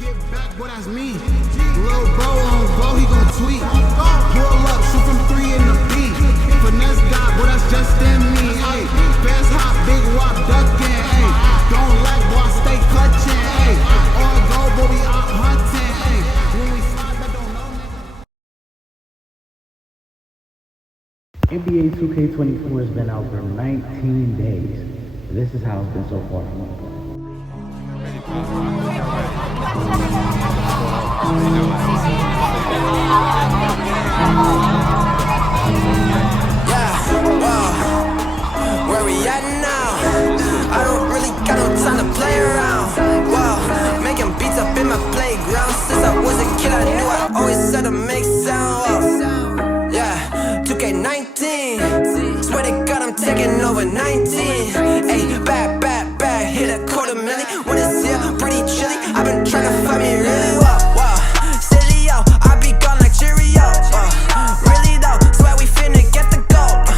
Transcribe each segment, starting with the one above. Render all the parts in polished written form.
Get back, boy, that's me. Lil' bro on go, he gon' tweet. Pull up, shoot from 3 in the beat. Finesse guy, boy, that's just in me. Ay, fast hop, big wop, duckin'. Ay, don't like, boy, stay clutchin'. Ay, on go, boy, we out hunting. Ay, when we slide, that don't know nigga. NBA 2K24 has been out for 19 days. This is how it's been so far. Where we at now? I don't really got no time to play around. Wow, making beats up in my playground. Since I was a kid, I knew I always had to make sound. Yeah, 2K19. Swear to God, I'm taking over 19. Ayy, bad, hit a $250,000. When it's here, pretty chilly. I've been trying to find me really wow. Silly yo, I be gone like Cheerio. Really though, swear we finna get the gold.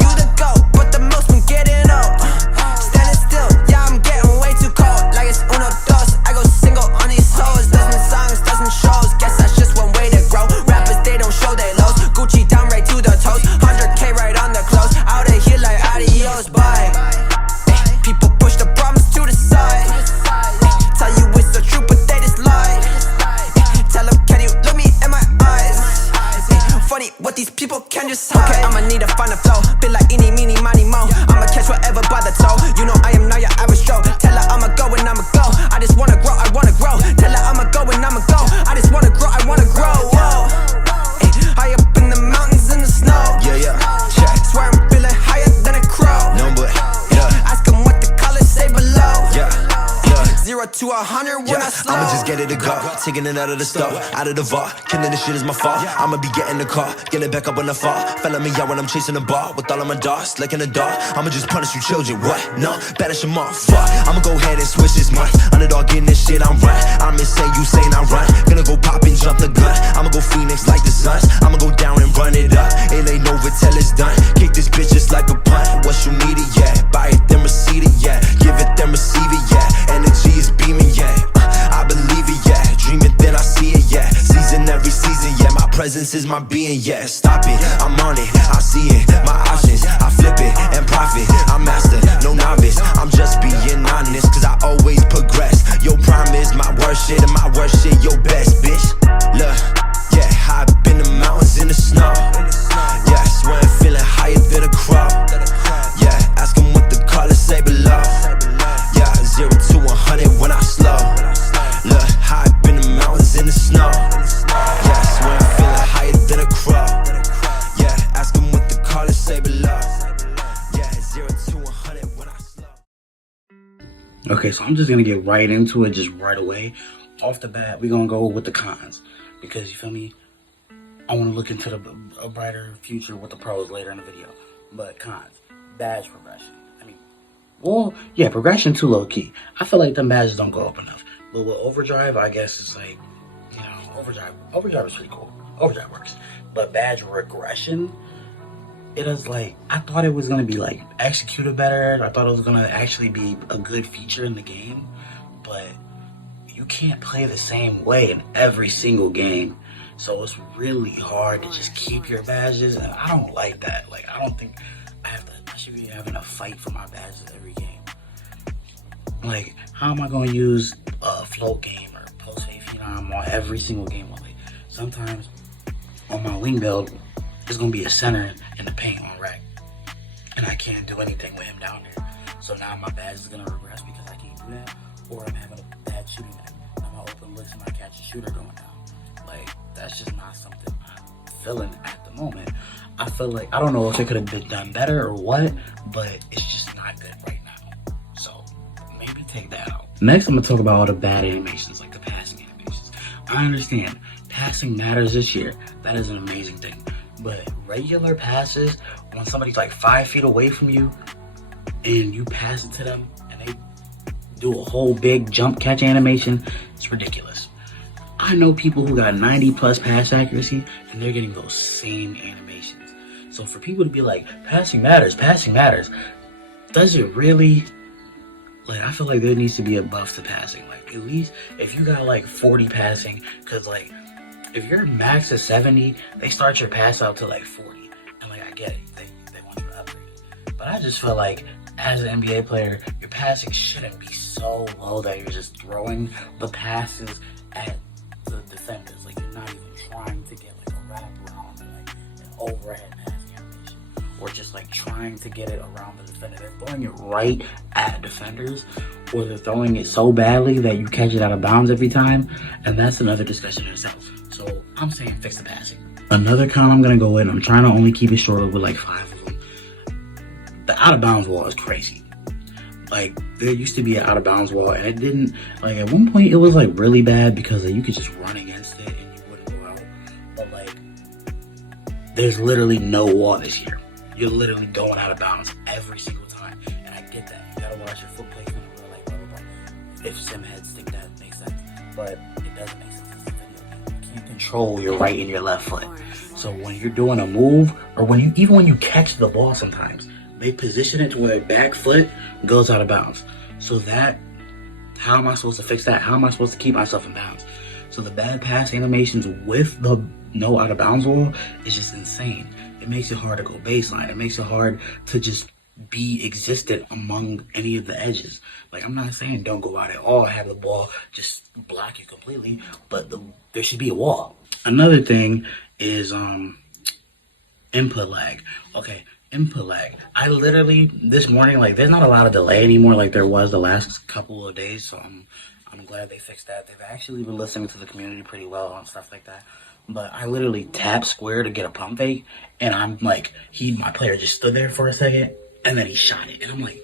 You the GOAT, but the most been getting old. Standing still, yeah, I'm getting way too cold. Like it's uno dos, I go single on these hoes. Dozen songs, dozen shows, guess that's just one way to grow. Rappers, they don't show their lows. Gucci down right to the toes, 100K right on the clothes. Out of here like adios, bye. People push the problems to the side. Tell you it's so true, but they just lie. Tell them, can you look me in my eyes? Funny what these people can just hide. Okay, I'ma need to find a flow. Feel like eeny, meeny, miny, mo. I'ma catch whatever by the toe. You know I am not your average Joe. Tell her I'ma go and I'ma go. I just wanna grow, I wanna grow. Tell her I'ma go and I'ma go. I just wanna grow, I wanna grow. Whoa. High up in the mountains in the snow. Yeah. Swear I'm feeling higher than a crow. No, but ask them what the colors say below. 0 to 100 when I slow. I'ma just get it to go, taking it out of the store, out of the vault. Killing this shit is my fault. I'ma be getting the car, get it back up on the fall. Felling me out when I'm chasing the ball with all of my dogs, like in the dark. I'ma just punish you children, what? No, banish them off, fuck. I'ma go ahead and switch this month. Underdog getting this shit, I'm right. I'm insane, you saying I run. Gonna go pop and jump the gun. I'ma go Phoenix like the Suns. I'ma go down and run it up. It ain't over till it's done. Kick this bitch just like a punt. What you need it, yeah. Buy it, then receive it, yeah. Give it, then receive it, yeah. Energy is beaming, yeah. I believe it, yeah. Dream it, then I see it, yeah. Season every season, yeah. My presence is my being, yeah. Stop it, I'm on it, I see it. My options, I flip it and profit. I'm master, no novice. I'm just being honest, cause I always progress. Your prime is my worst shit, and my worst shit your best, bitch. Look, yeah, high up in the mountains in the snow. Yeah, swear I'm feeling higher than a crow. Yeah, ask them what the colors say below. Yeah, 0 to 100 when I slow. Look, high up in the mountains in the snow. Yeah, swear I'm feeling higher than a crow. Yeah, ask them what the colors say below. Yeah, 0 to 100 when I slow. Okay, so I'm just gonna get right into it, just right away. Off the bat, we're gonna go with the cons. Because, you feel me, I wanna look into a brighter future with the pros later in the video. But cons, badge progression. Well, yeah, progression too low key. I feel like them badges don't go up enough. But with overdrive, I guess it's like, you know, overdrive is pretty cool. Overdrive works. But badge regression, it is like, I thought it was gonna be like executed better. I thought it was gonna actually be a good feature in the game. But you can't play the same way in every single game. So it's really hard to just keep your badges. And I don't like that. Like, I don't think I should be having a fight for my badges every game. Like, how am I going to use a float game or post fade phenom on every single game? Like, sometimes on my wing build, there's going to be a center in the paint on rack, and I can't do anything with him down there. So now my badge is going to regress because I can't do that, or I'm having a bad shooting night. Now my open looks and my catch and shooter going down. Like, that's just not something I'm feeling at the moment. I feel like, I don't know if it could have been done better or what, but it's just not good right now. So maybe take that out. Next, I'm gonna talk about all the bad animations, like the passing animations. I understand passing matters this year. That is an amazing thing. But regular passes, when somebody's like 5 feet away from you and you pass it to them and they do a whole big jump catch animation, it's ridiculous. I know people who got 90+ pass accuracy and they're getting those same animations. So for people to be like, passing matters, does it really? Like, I feel like there needs to be a buff to passing. Like, at least if you got like 40 passing, because like if your max is 70, they start your pass out to like 40. And like, I get it, they want you to upgrade it. But I just feel like as an NBA player, your passing shouldn't be so low that you're just throwing the passes at the defenders. Like, you're not even trying to get like a wrap around, like an overhead passing animation, or just like trying to get it around the defender. They're throwing it right at defenders, or they're throwing it so badly that you catch it out of bounds every time, and that's another discussion in itself. So I'm saying fix the passing. Another con I'm gonna go in, I'm trying to only keep it short with like 5 of them. The out of bounds wall is crazy. Like, there used to be an out of bounds wall, and it didn't, like, at one point it was like really bad because like, you could just run against it and you wouldn't go out. But like, there's literally no wall this year. You're literally going out of bounds every single time, and I get that. You gotta watch your foot placement in real life, blah, blah, blah. If sim heads think that makes sense, but it doesn't make sense. It's a video game. You can't control your right and your left foot. So when you're doing a move, or even when you catch the ball, sometimes they position it to where their back foot goes out of bounds. So how am I supposed to fix that? How am I supposed to keep myself in bounds? So the bad pass animations with the no out of bounds wall is just insane. It makes it hard to go baseline. It makes it hard to just be existent among any of the edges. Like, I'm not saying don't go out at all, have the ball just block you completely, but there should be a wall. Another thing is input lag. Okay, input lag. I literally, this morning, like, there's not a lot of delay anymore like there was the last couple of days, so I'm glad they fixed that. They've actually been listening to the community pretty well on stuff like that. But I literally tapped square to get a pump fake, and I'm like, my player just stood there for a second, and then he shot it. And I'm like,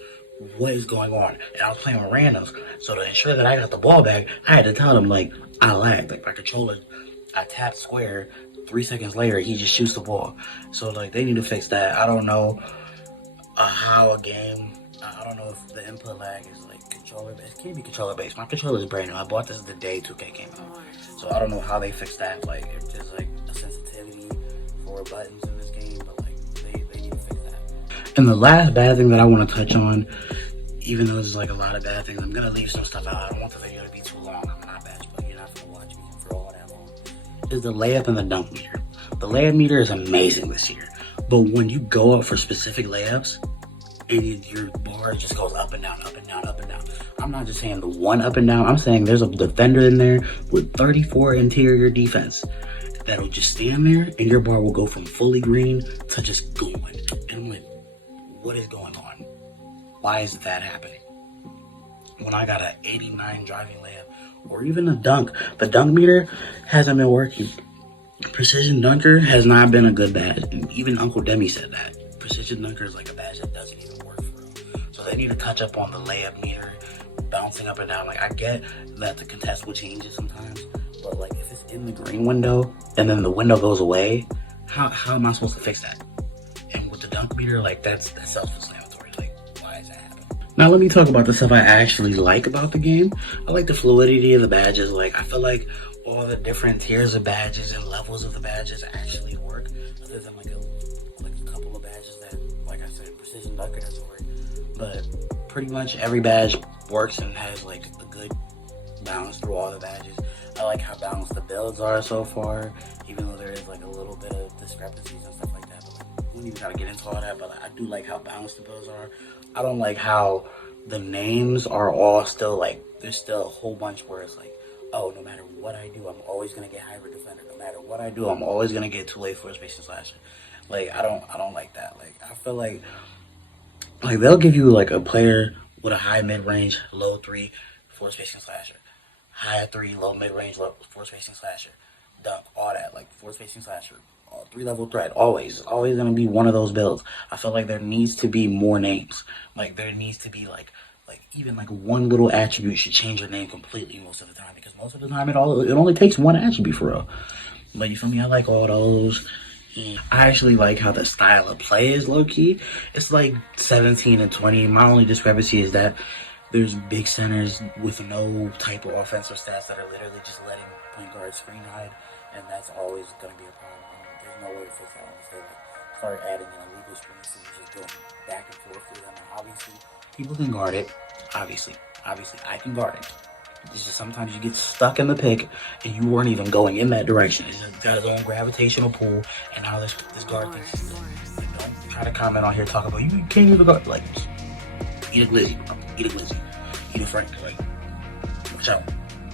what is going on? And I was playing with randoms, so to ensure that I got the ball back, I had to tell them, like, I lagged. Like, my controller, I tapped square, 3 seconds later, he just shoots the ball. So, like, they need to fix that. I don't know how a game, I don't know if the input lag is, like, controller-based. It can't be controller-based. My controller is brand new. I bought this the day 2K came out. So I don't know how they fix that. Like, if there's, like, a sensitivity for buttons in this game, but, like, they need to fix that. And the last bad thing that I want to touch on, even though there's, like, a lot of bad things, I'm going to leave some stuff out. I don't want the video to be too long. I'm not bad, but you're not going to watch me for all that long. Is the layup and the dunk meter. The layup meter is amazing this year. But when you go up for specific layups, and your bar just goes up and down, up and down, up and down. I'm not just saying the one up and down. I'm saying there's a defender in there with 34 interior defense that'll just stand there, and your bar will go from fully green to just going. And I'm like, what is going on? Why is that happening? When I got an 89 driving layup, or even a dunk, the dunk meter hasn't been working. Precision dunker has not been a good badge. And even Uncle Demi said that. Precision dunker is like a badge that doesn't even work for real. So they need to touch up on the layup meter, bouncing up and down. Like, I get that the contest will change it sometimes, but like, if it's in the green window and then the window goes away, how am I supposed to fix that? And with the dunk meter, like, that's self-explanatory. Like, why is that happening? Now let me talk about the stuff I actually like about the game. I like the fluidity of the badges. Like, I feel like all the different tiers of badges and levels of the badges actually work, other than like a couple of badges that, like I said, precision dunker doesn't work. But pretty much every badge works and has like a good balance through all the badges. I like how balanced the builds are so far, even though there is like a little bit of discrepancies and stuff like that. But like, we don't even gotta get into all that, but like, I do like how balanced the builds are. I don't like how the names are all still like, there's still a whole bunch where it's like, oh, no matter what I do, I'm always gonna get hybrid defender. No matter what I do, I'm always gonna get two-way force spacing slasher. Like, I don't like that. Like, I feel like they'll give you like a player with a high mid-range, low 3 force spacing slasher, high 3, low mid-range, low force spacing slasher, dunk, all that, like force spacing slasher, 3-level threat, always gonna be one of those builds. I feel like there needs to be more names. Like, there needs to be like even like one little attribute should change your name completely most of the time, because most of the time it only takes one attribute for real. But you feel me? I like all those. And I actually like how the style of play is low-key. It's like 17 and 20. My only discrepancy is that there's big centers with no type of offensive stats that are literally just letting point guards screen hide, and that's always going to be a problem. There's no way to fix that unless they like start adding in illegal screens, so you're just going back and forth through them. And obviously, People can guard it. Obviously, I can guard it. It's just sometimes you get stuck in the pick and you weren't even going in that direction. It's just got its own gravitational pull, and now this guard thinks, like, don't try to comment on here talking about you can't even guard. Like, eat a glizzy, bro. Eat a glizzy. Eat a Frank. Like, watch out.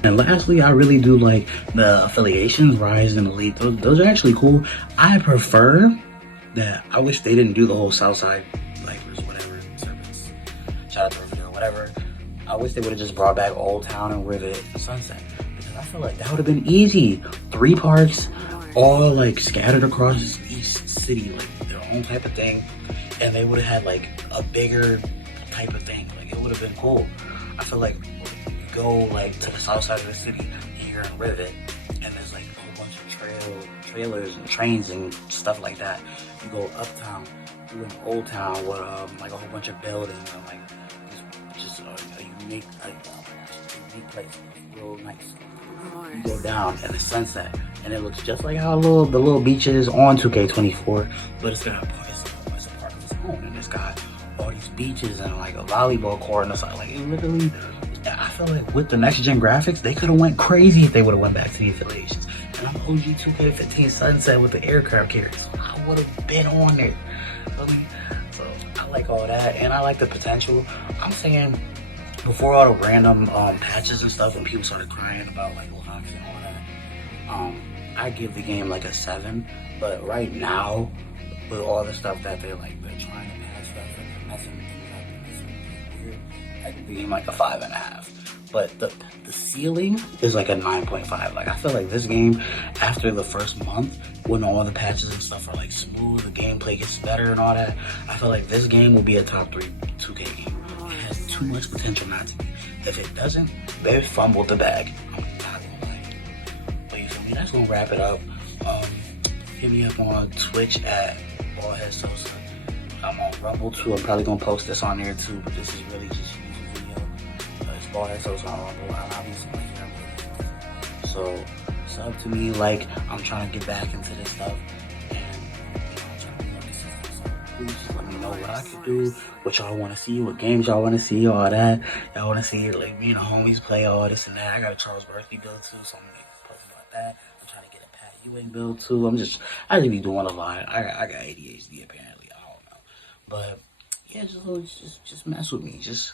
And lastly, I really do like the affiliations, Rise and Elite. Those are actually cool. I prefer that. I wish they didn't do the whole Southside Vipers, whatever service. Shout out to Riverdale, whatever. I wish they would have just brought back Old Town and Rivet and Sunset, because I feel like that would have been easy. 3 parks, all like scattered across each city, like their own type of thing, and they would have had like a bigger type of thing. Like, it would have been cool. I feel like you go like to the south side of the city here in Rivet, and there's like a whole bunch of trailers and trains and stuff like that. You go uptown, you in Old Town with like a whole bunch of buildings and like just a unique place, real nice. You go down at the Sunset, and it looks just like how the little beaches on 2K24, but it's got it's a part of its own, and it's got all these beaches and like a volleyball court and stuff. Like, it literally, I feel like with the next gen graphics, they could have went crazy if they would have went back to the affiliations. And I'm OG 2K15 Sunset with the aircraft carriers. I would have been on there. So I like all that, and I like the potential. I'm saying, before all the random patches and stuff, and people started crying about like locks and all that, I give the game like a 7. But right now, with all the stuff that they're trying to patch stuff and they're messing things up and it's weird, I give the game like a 5.5. But the ceiling is like a 9.5. Like, I feel like this game, after the first month, when all the patches and stuff are like smooth, the gameplay gets better and all that, I feel like this game will be a top 3 2K game. It has too much potential not to be. If it doesn't, they fumbled the bag. I'm not gonna lie. But you feel me? That's gonna wrap it up. Hit me up on Twitch at Ballhead Sosa. I'm on Rumble too. I'm probably gonna post this on there too, but this is really just a video. It's Ballhead Sosa on Rumble. Obviously, so sub to me. Like, I'm trying to get back into this stuff, and I'm trying to be more consistent. So please just let me know what I can do, what y'all want to see, what games y'all want to see, all that. Y'all want to see like me and the homies play all this and that. I got a Charles Barkley build too, so I'm gonna make a post about that. I'm trying to get a Pat Ewing build too. I just be doing a lot. I got ADHD apparently. I don't know, but yeah, just mess with me. Just,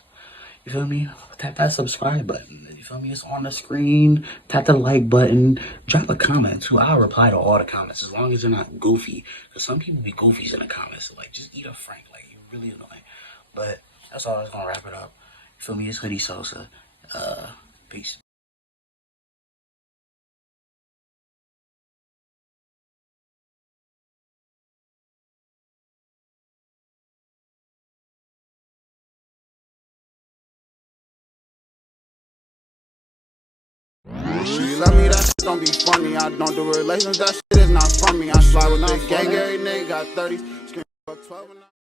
you feel me? Tap that subscribe button. You feel me? It's on the screen. Tap the like button. Drop a comment too. I'll reply to all the comments as long as they're not goofy. Because some people be goofies in the comments. So, like, just eat a Frank. Like, you're really annoying. But that's all. I was gonna wrap it up. You feel me? It's Hoodie Sosa. Peace. She love me, that shit don't be funny. I don't do relations, that shit is not from me. I slide with the gang, every nigga got 30. Scream, fuck 12 and